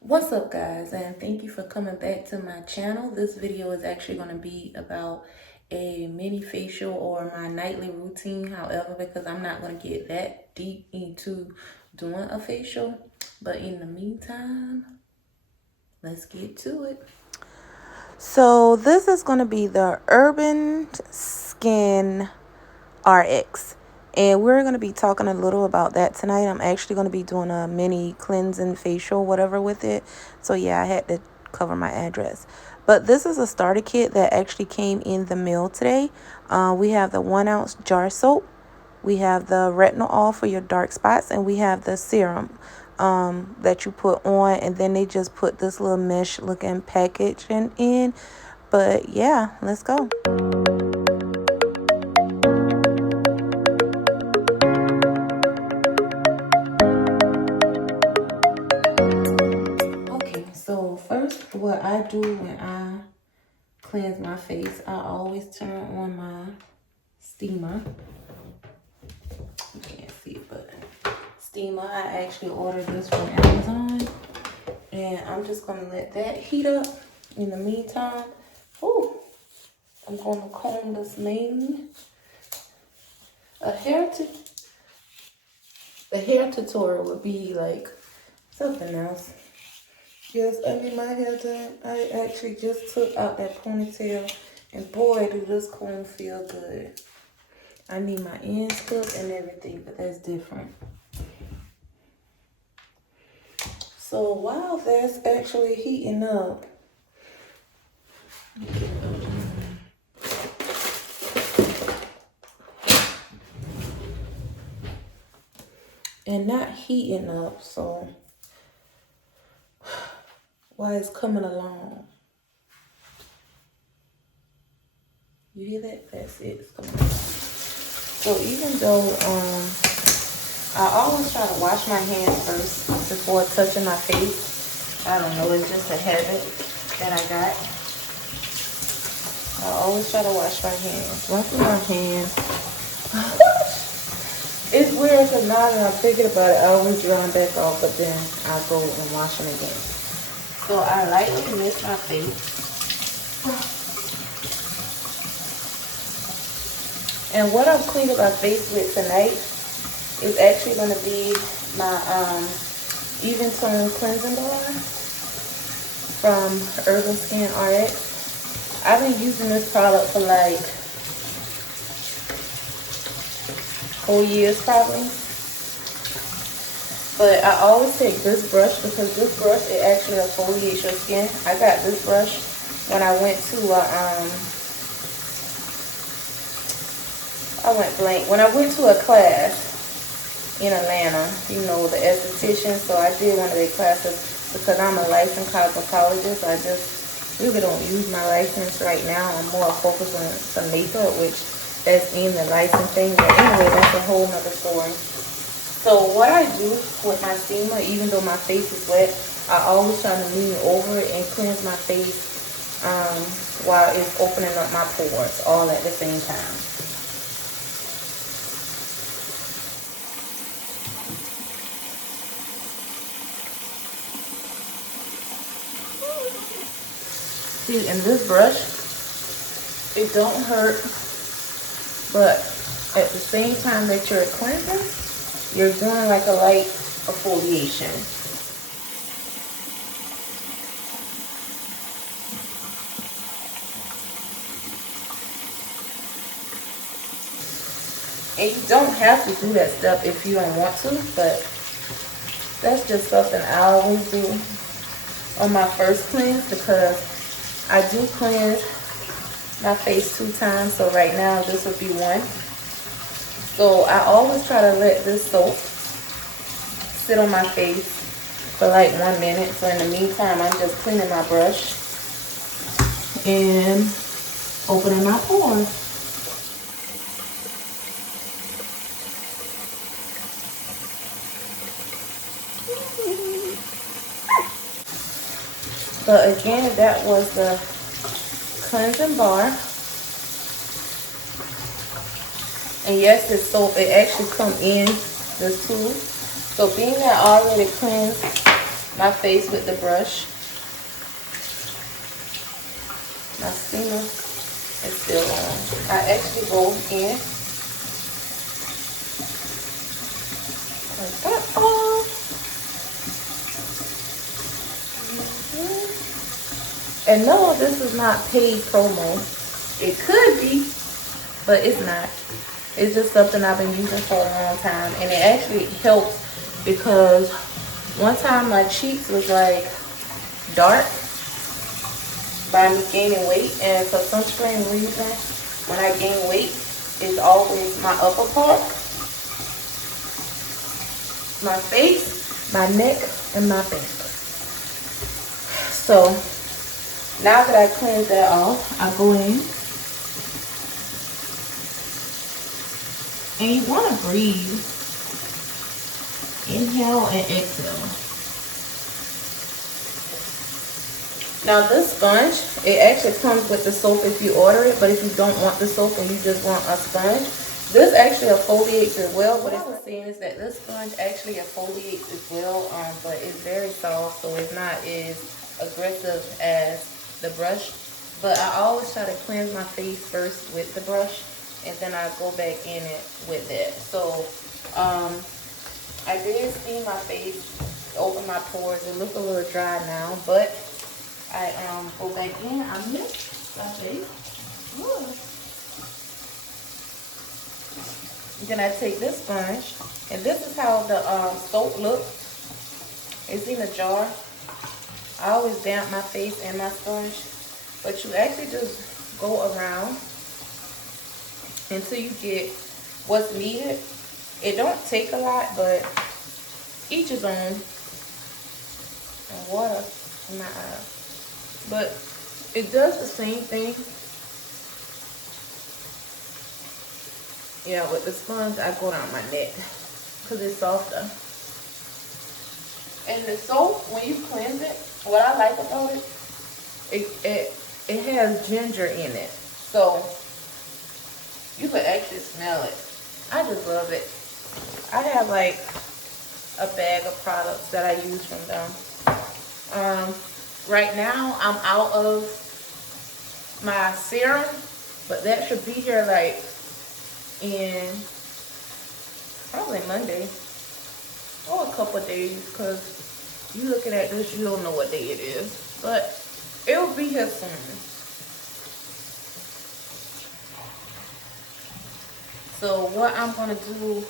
What's up, guys, and thank you for coming back to my channel. This video is actually going to be about a mini facial or my nightly routine. However, because I'm not going to get that deep into doing a facial, but in the meantime, let's get to it. So this is going to be the Urban Skin RX. And we're going to be talking a little about that tonight. I'm actually going to be doing a mini cleansing facial, whatever, with it. So yeah, I had to cover my address. But this is a starter kit that actually came in the mail today. We have the 1 ounce jar soap. We have the retinol oil for your dark spots. And we have the serum that you put on. And then they just put this little mesh looking packaging in. But yeah, let's go. So first, what I do when I cleanse my face, I always turn on my steamer. You can't see it, but steamer. I actually ordered this from Amazon, and I'm just gonna let that heat up. In the meantime, I'm gonna comb this mane. The hair tutorial would be like something else. Yes, I need my hair done. I actually just took out that ponytail, and boy, do this comb feel good. I need my ends clipped and everything, but that's different. So while that's actually heating up, and not heating up, so while it's coming along. You hear that? That's it. It's coming along. So even though I always try to wash my hands first before touching my face. I don't know, it's just a habit that I got. I always try to wash my hands. Run through my hands. It's weird because now that I'm thinking about it, I always dry them back off, but then I go and wash them again. So I lightly mist my face. And what I'm cleaning my face with tonight is actually going to be my Even Tone Cleansing Bar from Urban Skin RX. I've been using this product for like 4 years probably. But I always take this brush because this brush, it actually exfoliates your skin. I got this brush when I went to when I went to a class in Atlanta, you know, the esthetician. So I did one of their classes because I'm a licensed cosmetologist. I just really don't use my license right now. I'm more focused on some makeup, which that's in the license thing. But anyway, that's a whole nother story. So what I do with my steamer, even though my face is wet, I always try to lean over it and cleanse my face while it's opening up my pores all at the same time. See, and this brush, it don't hurt, but at the same time that you're cleansing, you're doing like a light exfoliation. And you don't have to do that stuff if you don't want to, but that's just something I always do on my first cleanse because I do cleanse my face 2 times. So right now this would be 1. So I always try to let this soap sit on my face for like 1 minute. So in the meantime, I'm just cleaning my brush and opening my pores. But again, that was the cleansing bar. And yes, this soap, it actually come in this tube. So being that I already cleansed my face with the brush. My steamer is still on. I actually go in like that. Oh. And no, this is not paid promo. It could be, but it's not. It's just something I've been using for a long time, and it actually helps because one time my cheeks was like dark by me gaining weight, and for some strange reason, when I gain weight, it's always my upper part, my face, my neck, and my back. So now that I cleanse that off, I go in. And you want to breathe. Inhale and exhale. Now this sponge, it actually comes with the soap if you order it, but if you don't want the soap and you just want a sponge, this actually exfoliates as well. What I was saying is that this sponge actually exfoliates as well, but it's very soft, so it's not as aggressive as the brush. But I always try to cleanse my face first with the brush, and then I go back in it with that. So I did steam my face, open my pores. It look a little dry now, but I go back in. I miss my face. Then I take this sponge, and this is how the soap looks. It's in a jar. I always damp my face and my sponge, but you actually just go around until you get what's needed. It don't take a lot, but each is own. And water in my eyes. But it does the same thing. Yeah, with the sponge, I go down my neck because it's softer. And the soap, when you cleanse it, what I like about it, it has ginger in it. So you could actually smell it. I just love it. I have like a bag of products that I use from them. Right now I'm out of my serum, but that should be here like in probably Monday or a couple of days, because you looking at this, you don't know what day it is, but it will be here soon. So what I'm going to do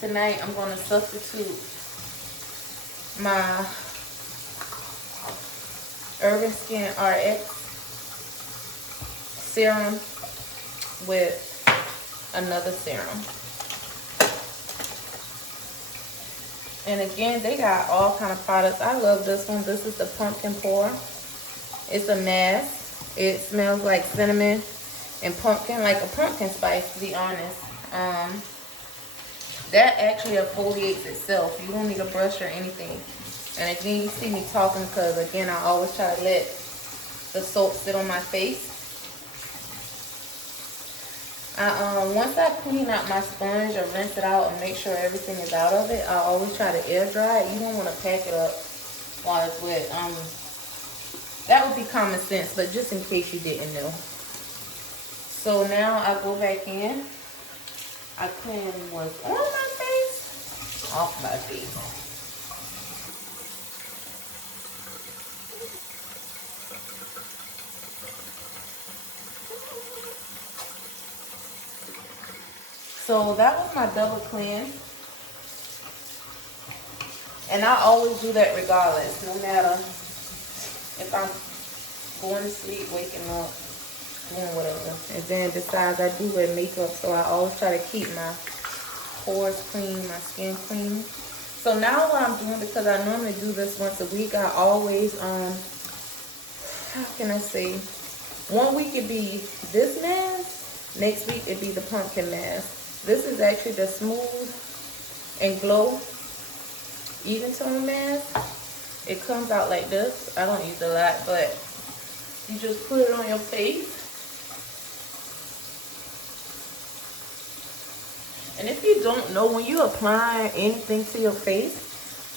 tonight, I'm going to substitute my Urban Skin RX serum with another serum. And again, they got all kind of products. I love this one. This is the Pumpkin Pour. It's a mask. It smells like cinnamon and pumpkin, like a pumpkin spice, to be honest. That actually exfoliates itself. You don't need a brush or anything. And again, you see me talking because, again, I always try to let the soap sit on my face. Once I clean out my sponge or rinse it out and make sure everything is out of it, I always try to air dry it. You don't want to pack it up while it's wet. That would be common sense, but just in case you didn't know. So now I go back in. I clean what's on my face, off my face. So that was my double cleanse. And I always do that regardless, no matter if I'm going to sleep, waking up, doing whatever. And then besides, I do wear makeup, so I always try to keep my pores clean, my skin clean. So now what I'm doing, because I normally do this once a week, I always, how can I say, 1 week it'd be this mask, next week it'd be the pumpkin mask. This is actually the Smooth and Glow Even Tone mask. It comes out like this. I don't use a lot, but you just put it on your face. And if you don't know, when you apply anything to your face,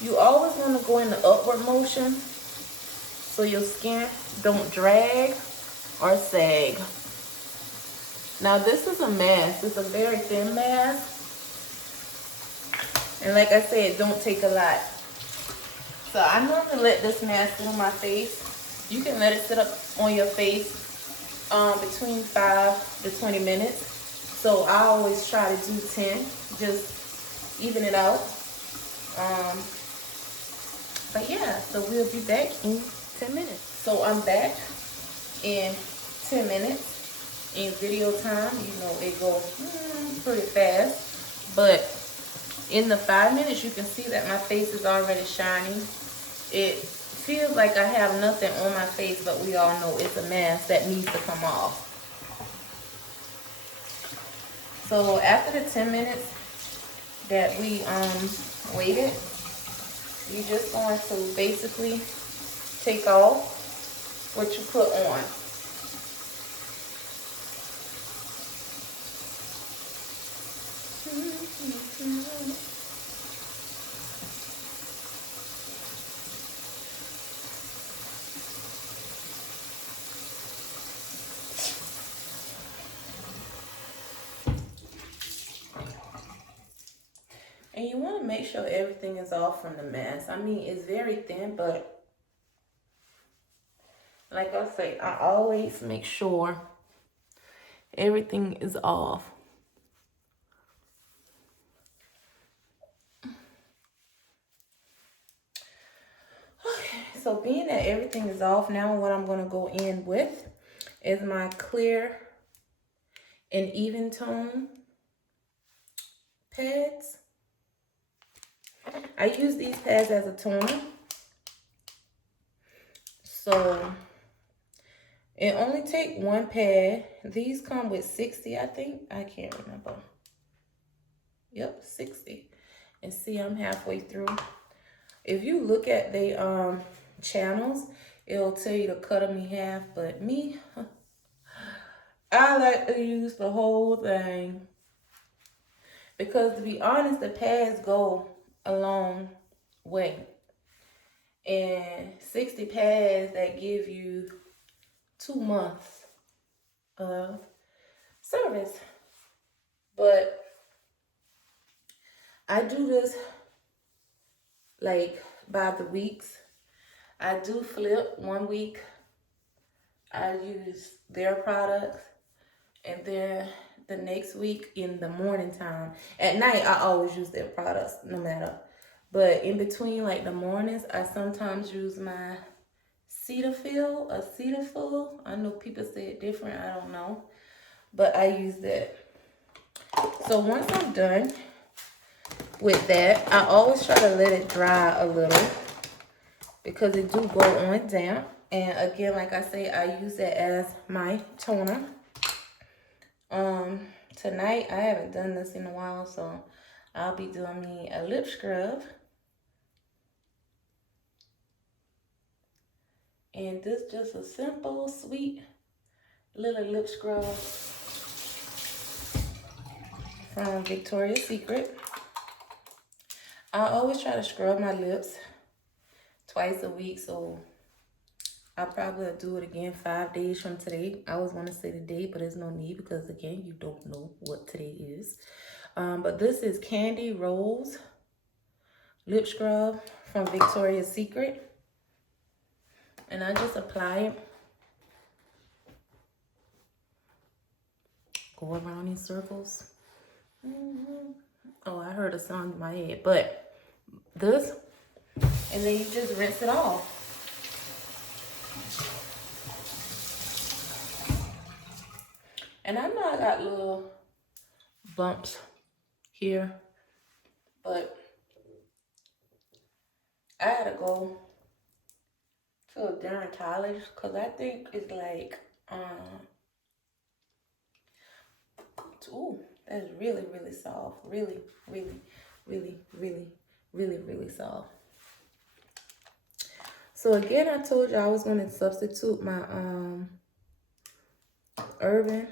You always want to go in the upward motion so your skin don't drag or sag. Now this is a mask. It's a very thin mask. And like I said, don't take a lot. So I normally let this mask sit on my face. You can let it sit up on your face between 5 to 20 minutes. So I always try to do 10, just even it out. But yeah, so we'll be back in 10 minutes. So I'm back in 10 minutes. In video time, you know, it goes pretty fast. But in the 5 minutes, you can see that my face is already shining. It feels like I have nothing on my face, but we all know it's a mask that needs to come off. So after the 10 minutes that we waited, you're just going to basically take off what you put on. And you want to make sure everything is off from the mask. I mean, it's very thin, but like I say, I always make sure everything is off. Okay, so being that everything is off now, what I'm going to go in with is my clear and even tone pads. I use these pads as a toner. So it only take one pad. These come with 60, I think. I can't remember. Yep, 60. And see, I'm halfway through. If you look at the channels, it'll tell you to cut them in half. But me, I like to use the whole thing. Because to be honest, the pads go a long way. And 60 pads, that give you 2 months of service. But I do this like by the weeks. I do flip 1 week. I use their products, and then the next week in the morning time. At night, I always use their products no matter. But in between, like the mornings, I sometimes use my Cetaphil or Cetaphil. I know people say it different. I don't know. But I use that. So once I'm done with that, I always try to let it dry a little because it do go on damp. And again, like I say, I use that as my toner. Tonight, I haven't done this in a while, so I'll be doing me a lip scrub. And this just a simple, sweet little lip scrub from Victoria's Secret. I always try to scrub my lips twice a week, so I'll probably do it again 5 days from today. I always want to say the date, but there's no need because, again, you don't know what today is. But this is Candy Rose lip scrub from Victoria's Secret. And I just apply it. Go around in circles. Oh, I heard a song in my head. But this, and then you just rinse it off. And I know I got little bumps here, but I had to go to a dermatologist because I think it's like, ooh, that's really, really soft. Really, really, really, really, really, really soft. So again, I told you I was going to substitute my Urban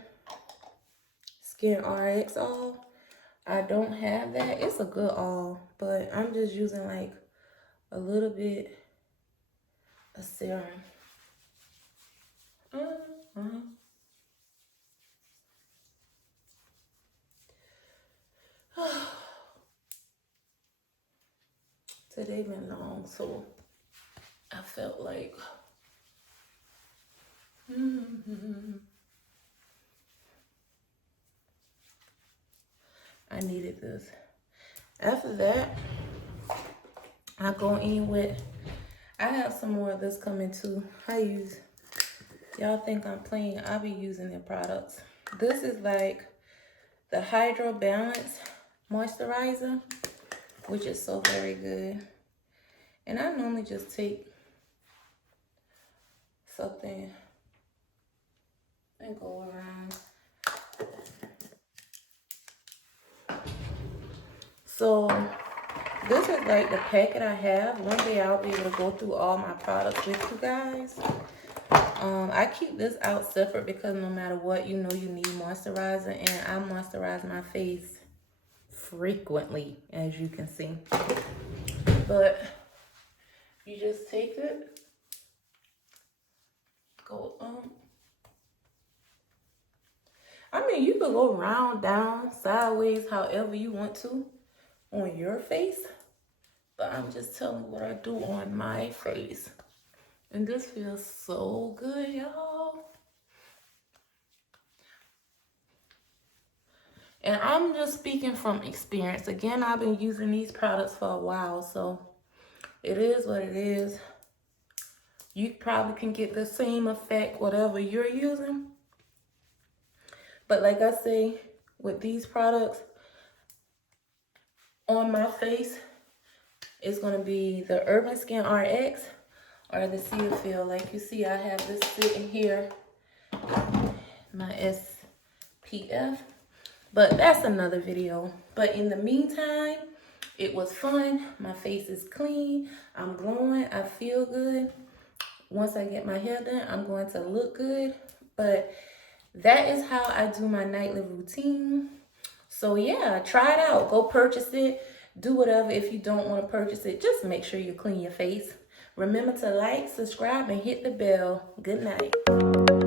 Skin RX oil. I don't have that. It's a good oil, but I'm just using like a little bit of serum. Today been long, so I felt like I needed this. After that, I go in with, I have some more of this coming too. Y'all think I'm playing, I'll be using their products. This is like the Hydro Balance Moisturizer, which is so very good. And I normally just take something and go around. So this is like the packet I have. One day I'll be able to go through all my products with you guys. I keep this out separate because no matter what, you know you need moisturizer, and I moisturize my face frequently, as you can see. But you just take it, go I mean, you can go round, down, sideways, however you want to on your face. But I'm just telling you what I do on my face. And this feels so good, y'all. And I'm just speaking from experience. Again, I've been using these products for a while, so it is what it is. You probably can get the same effect, whatever you're using. But like I say, with these products on my face, it's going to be the Urban Skin RX or the Cetaphil. Like you see, I have this sitting here, my SPF. But that's another video. But in the meantime, it was fun. My face is clean. I'm glowing. I feel good. Once I get my hair done, I'm going to look good. But that is how I do my nightly routine. So yeah, try it out. Go purchase it. Do whatever. If you don't want to purchase it, just make sure you clean your face. Remember to like, subscribe, and hit the bell. Good night.